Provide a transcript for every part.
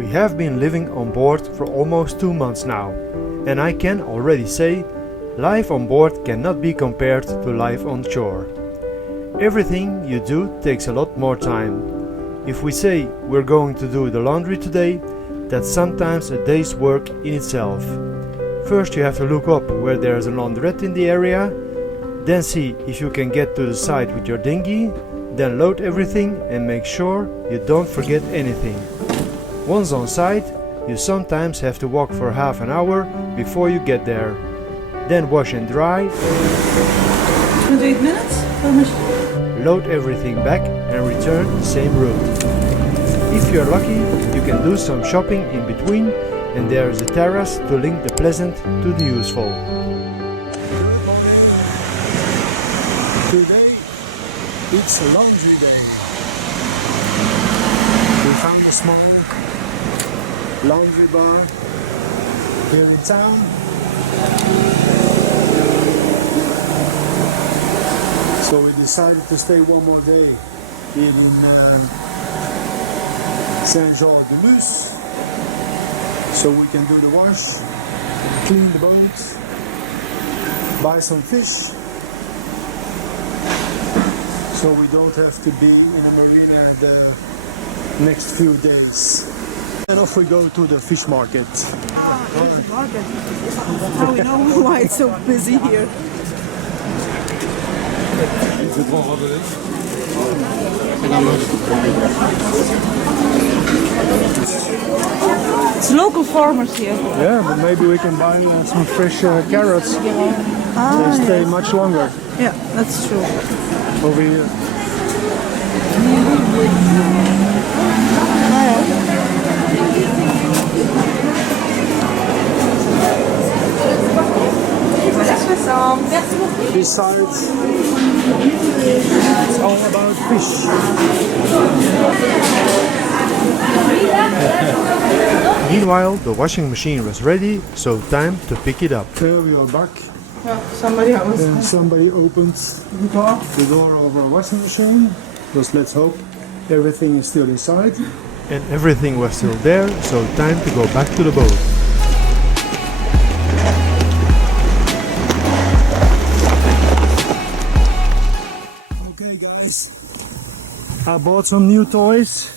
We have been living on board for almost 2 months now, and I can already say life on board cannot be compared to life on shore. Everything you do takes a lot more time. If we say we're going to do the laundry today, that's sometimes a day's work in itself. First you have to look up where there is a laundrette in the area, then see if you can get to the site with your dinghy, then load everything and make sure you don't forget anything. Once on site, you sometimes have to walk for half an hour before you get there. Then wash and dry, 28 minutes? load everything back and return the same route. If you're lucky, you can do some shopping in between, and there is a terrace to link the pleasant to the useful. Good morning. Today it's a laundry day. We found a small laundry bar here in town. So we decided to stay one more day here in Saint-Jean-de-Luz, so we can do the wash, clean the boat, buy some fish, so we don't have to be in a marina the next few days. And off we go to the fish market. There's a market. How we know why it's so busy here. It's local farmers here. Yeah, but maybe we can buy some fresh carrots. They stay much longer Yeah, that's true. over here. Besides, it's all about fish. Meanwhile, the washing machine was ready, so time to pick it up. There we are back. Somebody else. And somebody opens the door of our washing machine. Just let's hope everything is still inside. And everything was still there, so time to go back to the boat. Okay guys, I bought some new toys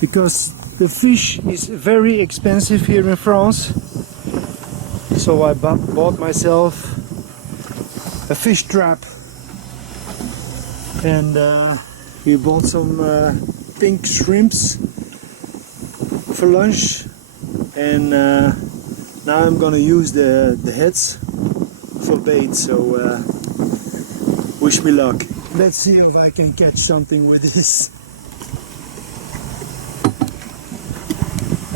because the fish is very expensive here in France. So I bought myself a fish trap, and we bought some pink shrimps for lunch, and now I'm gonna use the heads for bait, so wish me luck. Let's see if I can catch something with this.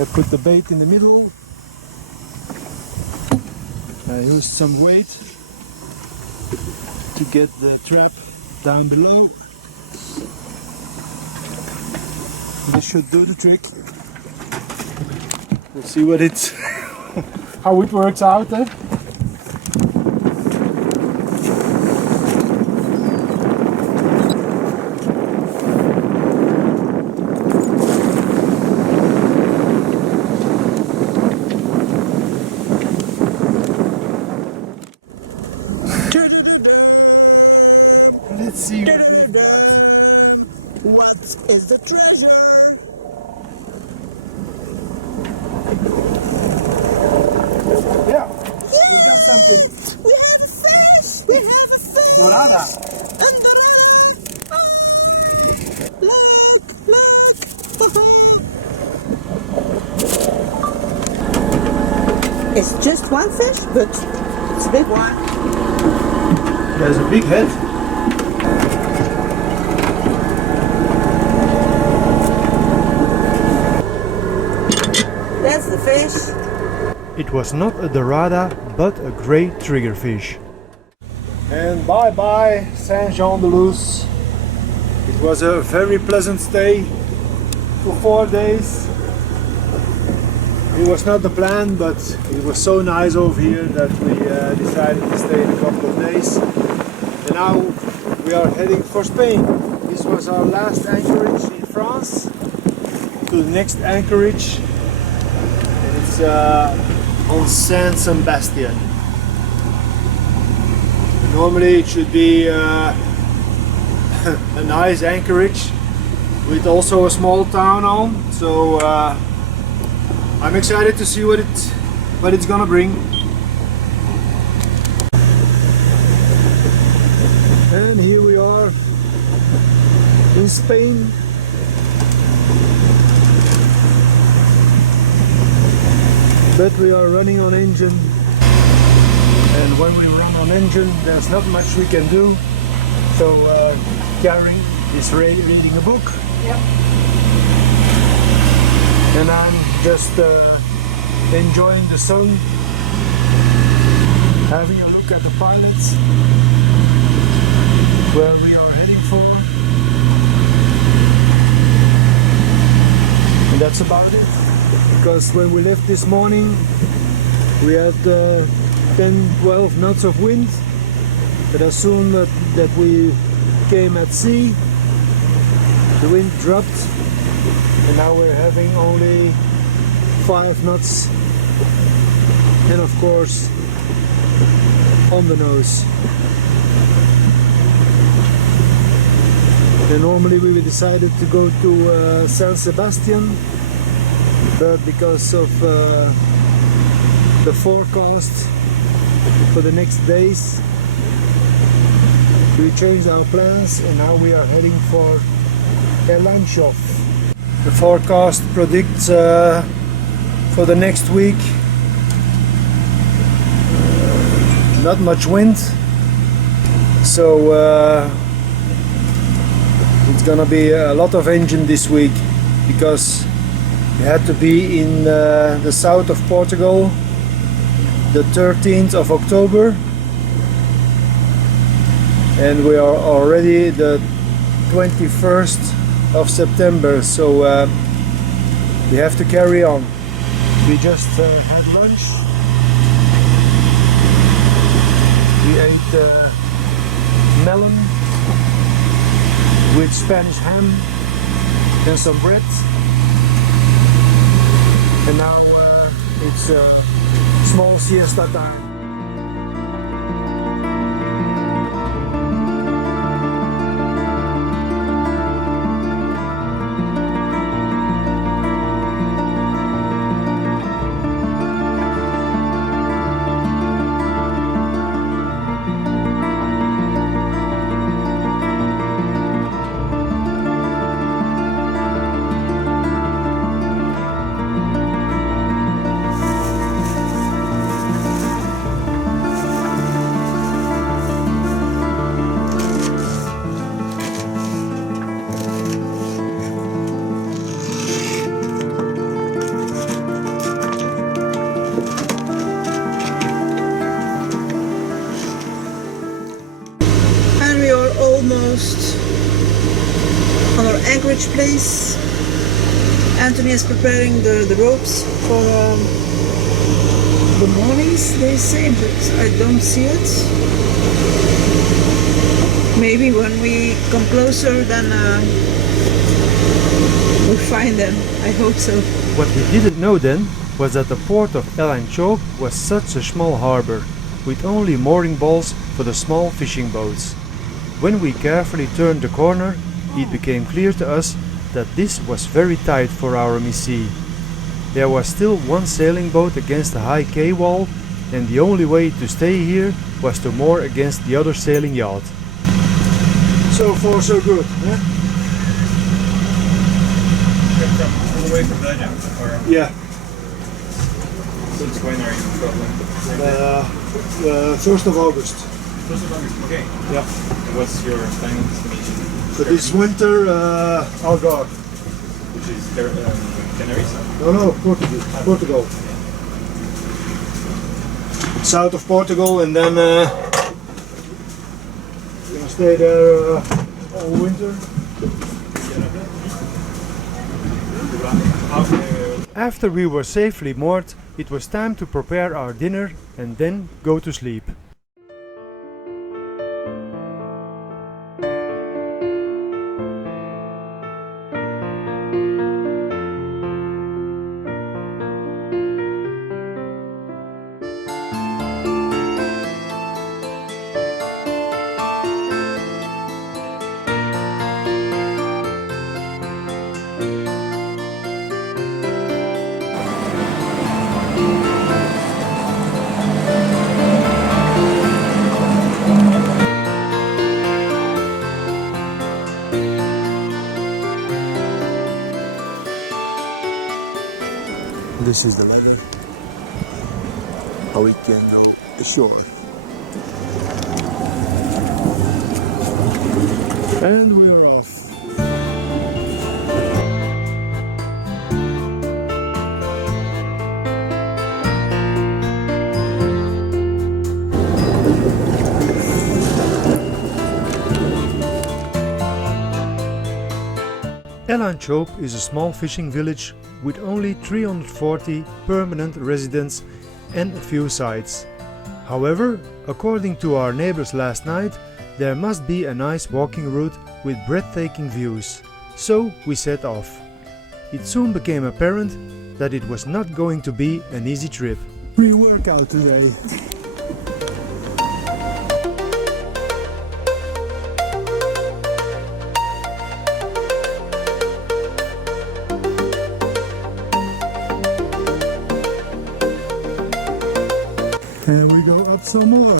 I put the bait in the middle. I used some weight to get the trap down below. This should do the trick. We'll see what it's how it works out. Let's see what we've got. What is the treasure? Yeah, we got something. We have a fish! We have a fish! Dorada. And dorada! Look! Look! It's just one fish, but it's a big one. There's a big head. That's the fish. It was not a dorada, but a great triggerfish. And bye bye Saint-Jean-de-Luz. It was a very pleasant stay for 4 days. It was not the plan, but it was so nice over here that we decided to stay a couple of days. And now we are heading for Spain. This was our last anchorage in France. to the next anchorage. It's on San Sebastian. Normally it should be a nice anchorage with also a small town on. So I'm excited to see what it's gonna bring. And here we are in Spain. But we are running on engine, and when we run on engine there's not much we can do. So Karen is reading a book. Yep. And I'm just enjoying the sun, having a look at the pilots, where we are heading for, and that's about it. Because when we left this morning we had 10-12 knots of wind, but as soon that we came at sea the wind dropped, and now we're having only 5 knots, and of course on the nose. And normally we decided to go to San Sebastian, but because of the forecast for the next days we changed our plans, and now we are heading for Elandshof. The forecast predicts for the next week not much wind, so it's gonna be a lot of engine this week, because we had to be in the south of Portugal the 13th of October, and we are already the 21st of September, so we have to carry on. We just had lunch. We ate melon with Spanish ham and some bread, and now it's small siesta time. Almost on our anchorage place. Anthony is preparing the ropes for the mornings, they say, but I don't see it. Maybe when we come closer then we'll find them. I hope so. What we didn't know then was that the port of Elandshof was such a small harbor, with only mooring balls for the small fishing boats. When we carefully turned the corner, it became clear to us that this was very tight for our Missy. There was still one sailing boat against the high quay wall, and the only way to stay here was to moor against the other sailing yacht. So far so good, huh? All the way from Belgium, or Yeah. since when are you traveling? 1st of August. 1st of August, okay. Yeah. And what's your final destination? For this winter, Algarve. Which is Tenerife? No, Portugal. South of Portugal, and then we're gonna stay there all winter. After we were safely moored, it was time to prepare our dinner and then go to sleep. This is the ladder. How we can go ashore. And we're off. Elanchope is a small fishing village with only 340 permanent residents and a few sites. However, according to our neighbors last night, there must be a nice walking route with breathtaking views. So we set off. It soon became apparent that it was not going to be an easy trip. Pre-workout today. And we go up some more.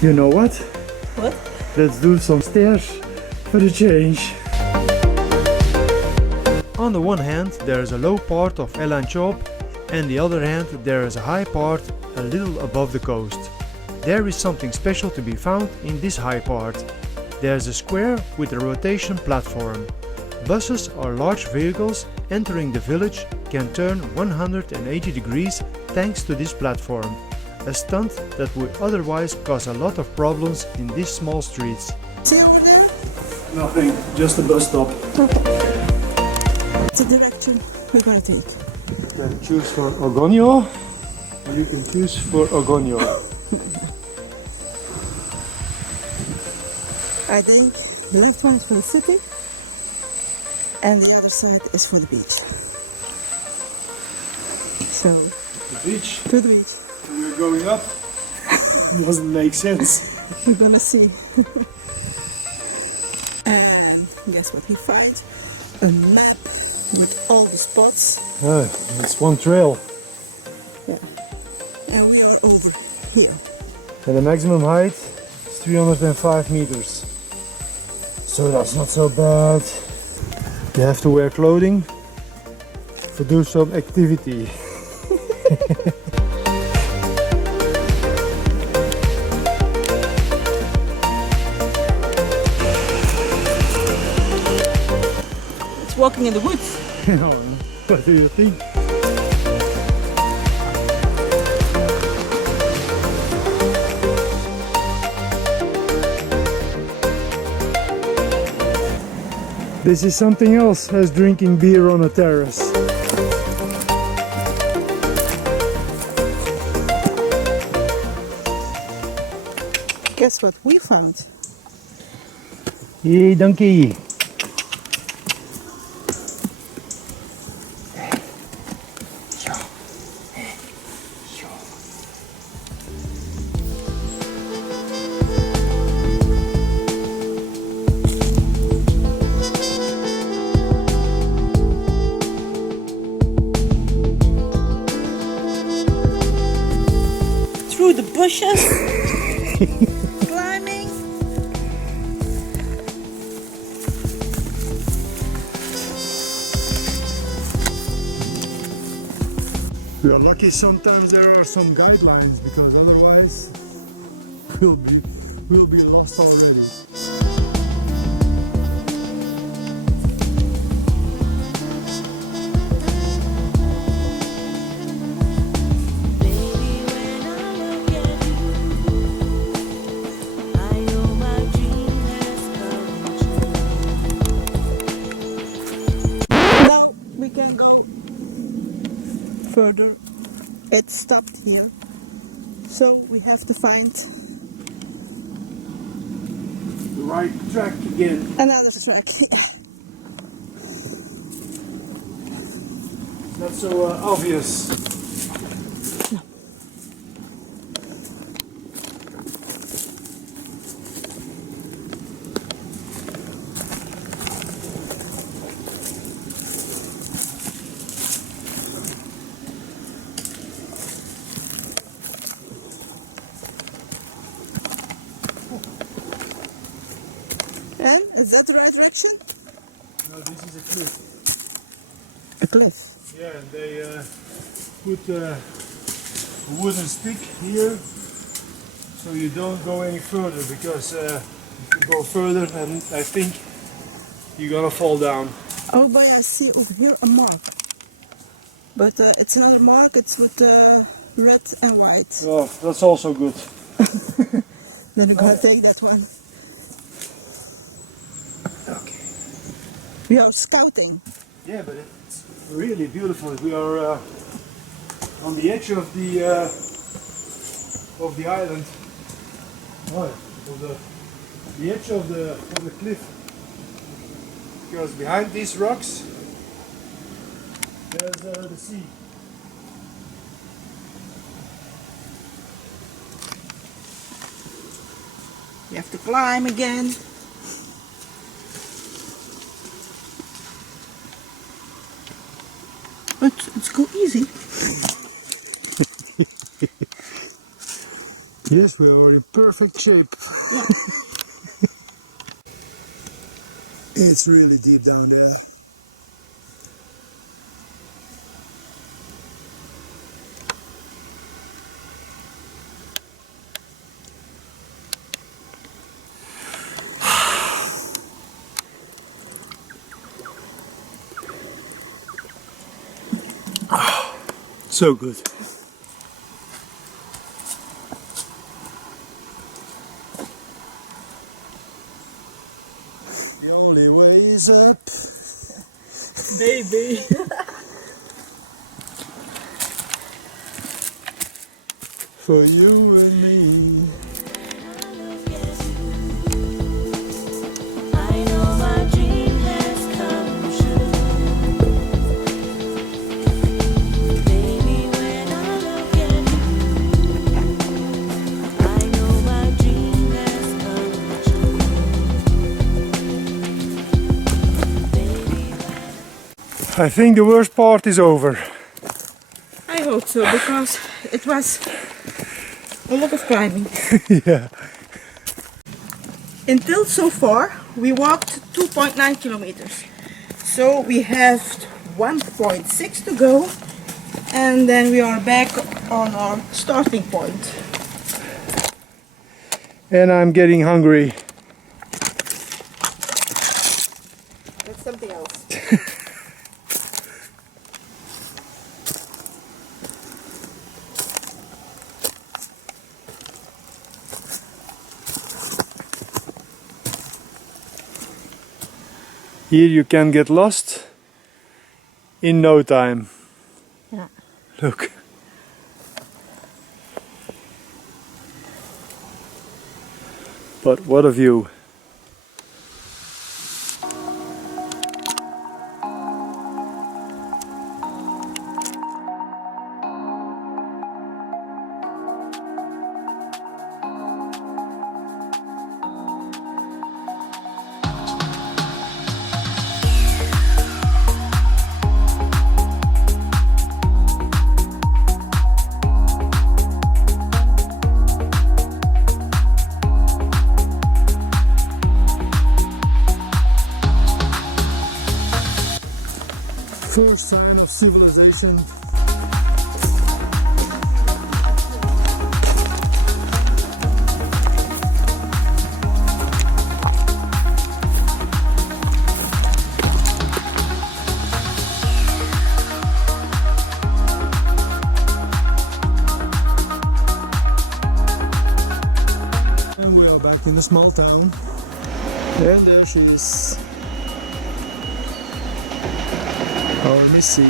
You know what? What? Let's do some stairs for the change. On the one hand there is a low part of Elanchope, and the other hand there is a high part a little above the coast. There is something special to be found in this high part. There's a square with a rotation platform. Buses or large vehicles entering the village can turn 180 degrees thanks to this platform, a stunt that would otherwise cause a lot of problems in these small streets. See over there? Nothing, just a bus stop. The direction we're gonna take. You can choose for Ogonio, or you can choose for Ogonio. I think the left one is for the city and the other side is for the beach. So, The beach, to the beach. we're going up. Doesn't make sense. We're gonna see. And guess what we find? A map with all the spots. It's one trail. And we are over here. And the maximum height is 305 meters. So that's not so bad. You have to wear clothing to do some activity. It's walking in the woods. What do you think? This is something else as drinking beer on a terrace. Guess what we found? Hey, donkey. Through the bushes. Climbing. We are lucky sometimes there are some guidelines, because otherwise we'll be lost already. Now we can go further. It stopped here. So we have to find The right track again. another track. Not so obvious. And is that the right direction? No, this is a cliff. A cliff. Yeah, and they put a wooden stick here so you don't go any further, because if you go further, then I think you're gonna fall down. Oh, but I see over here a mark. But it's not a mark, it's with red and white. Oh, that's also good. Then I'm gonna take that one. Okay. We are scouting. Yeah, but it's really beautiful. We are on the edge of the island. Oh, of the edge of the cliff. Because behind these rocks, there's the sea. You have to climb again. But it's go easy. Yes, we are in perfect shape. Yeah. It's really deep down there. So good. The only way is up. Baby. For you and me. I know my dream has come true. Baby, when I look at you, I know my dream has come true. Baby, I think the worst part is over. I hope so, because it was a lot of climbing. Yeah. Until so far, we walked 2.9 kilometers. So we have 1.6 to go, and then we are back on our starting point. And I'm getting hungry. That's something else. Here you can get lost in no time. Yeah. Look. But what a view. First sign of civilization. And we are back in a small town. And there she is. Our Missy.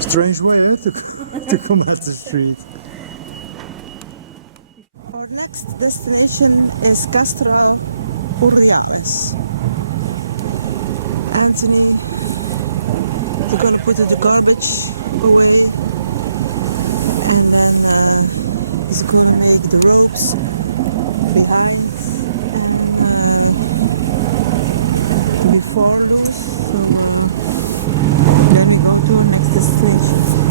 Strange way to come out the street. Our next destination is Castra Urdiales. Anthony, we're gonna put the garbage away, and then he's gonna make the ropes behind and before those. So then we go to our next destination.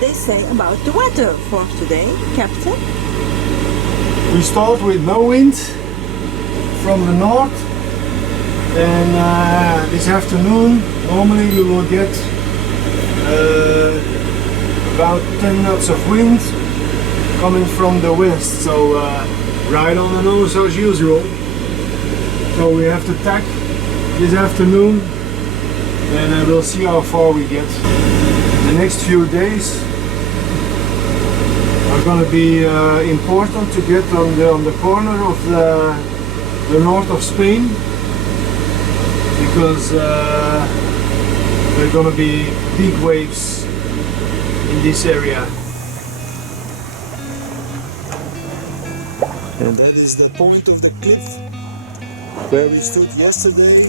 They say about the weather for today, Captain? We start with no wind from the north, and this afternoon normally we will get about 10 knots of wind coming from the west, so right on the nose as usual. So we have to tack this afternoon, and we'll see how far we get. The next few days are going to be important to get on the corner of the north of Spain, because there are going to be big waves in this area. And that is the point of the cliff where we stood yesterday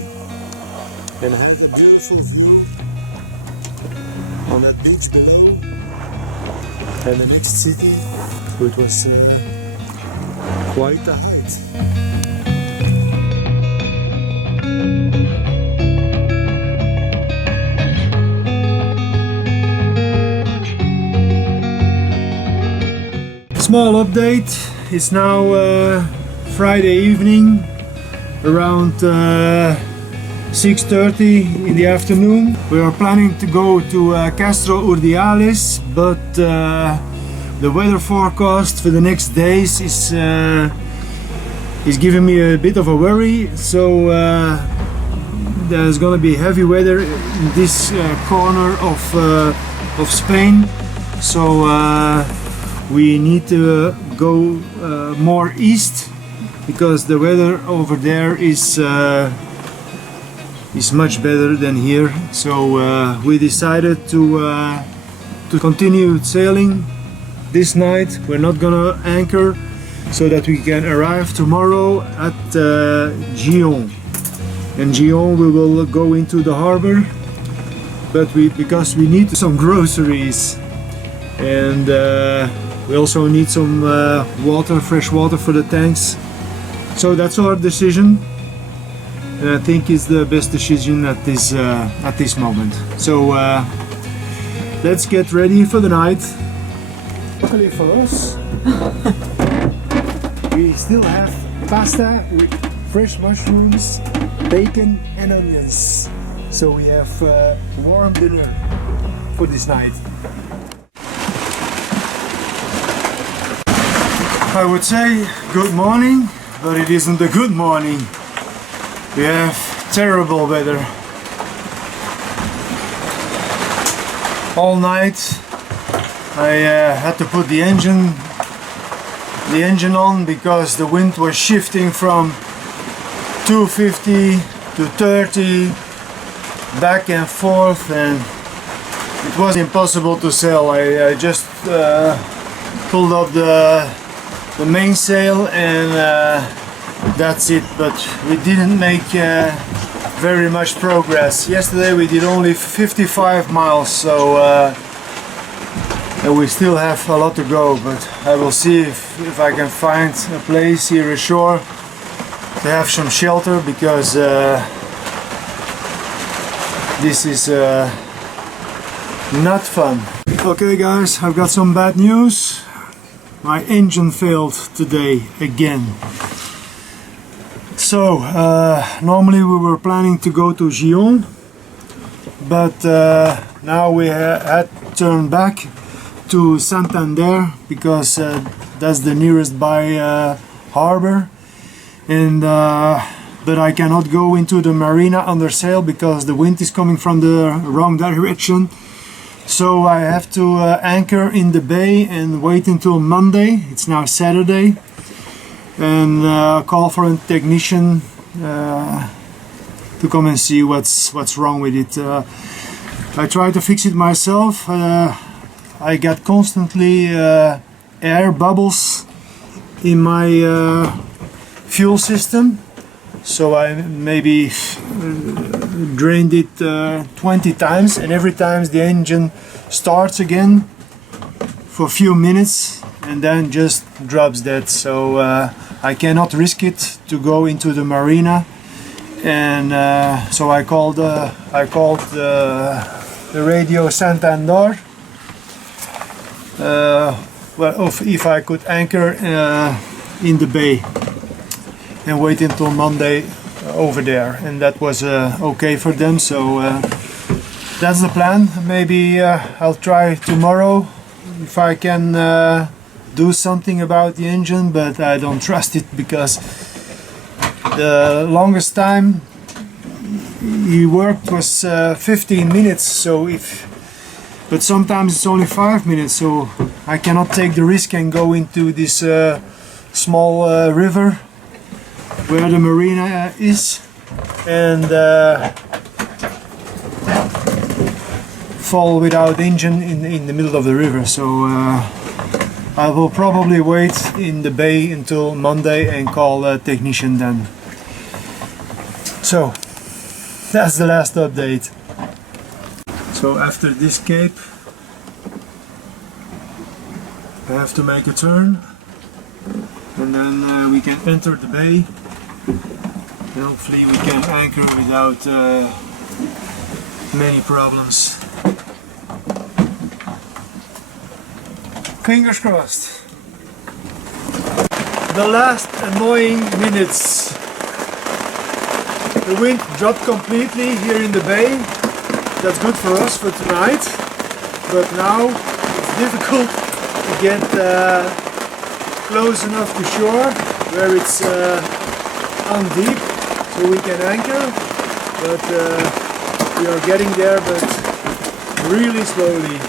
and had a beautiful view on that beach below. And the next city, it was quite a height. Small update, it's now Friday evening, around 6:30 in the afternoon. We are planning to go to Castro Urdiales, but the weather forecast for the next days is giving me a bit of a worry. So there's going to be heavy weather in this corner of Spain. So we need to go more east, because the weather over there is much better than here. So we decided to continue sailing this night. We're not gonna anchor, so that we can arrive tomorrow at Gijón. And Gijón we will go into the harbor, but because we need some groceries, and we also need some water, fresh water for the tanks. So that's our decision. And I think it's the best decision at this moment. So let's get ready for the night. Luckily for us, we still have pasta with fresh mushrooms, bacon and onions. So we have warm dinner for this night. I would say good morning, but it isn't a good morning. We have terrible weather. All night I had to put the engine on, because the wind was shifting from 250 to 30 back and forth, and it was impossible to sail. I just pulled up the mainsail, and that's it. But we didn't make very much progress. Yesterday we did only 55 miles, so and we still have a lot to go, but I will see if I can find a place here ashore to have some shelter, because this is not fun. Okay guys, I've got some bad news. My engine failed today again. So normally we were planning to go to Gijón, but now we had to turn back to Santander, because that's the nearest by harbor, and but I cannot go into the marina under sail because the wind is coming from the wrong direction. So I have to anchor in the bay and wait until Monday. It's now Saturday, and call for a technician to come and see what's wrong with it. I tried to fix it myself. I got constantly air bubbles in my fuel system, so I maybe drained it 20 times, and every time the engine starts again for a few minutes and then just drops dead. So I cannot risk it to go into the marina, and so I called the radio Santander. Well, if I could anchor in the bay and wait until Monday over there, and that was okay for them. So that's the plan. Maybe I'll try tomorrow if I can do something about the engine, but I don't trust it, because the longest time he worked was 15 minutes. So but sometimes it's only 5 minutes, so I cannot take the risk and go into this small river where the marina is and fall without engine in the middle of the river. So I will probably wait in the bay until Monday and call a technician then. So that's the last update. So after this cape I have to make a turn, and then we can enter the bay, and hopefully we can anchor without many problems. Fingers crossed. The last annoying minutes. The wind dropped completely here in the bay. That's good for us for tonight, but now it's difficult to get close enough to shore where it's undeep so we can anchor, but we are getting there, but really slowly.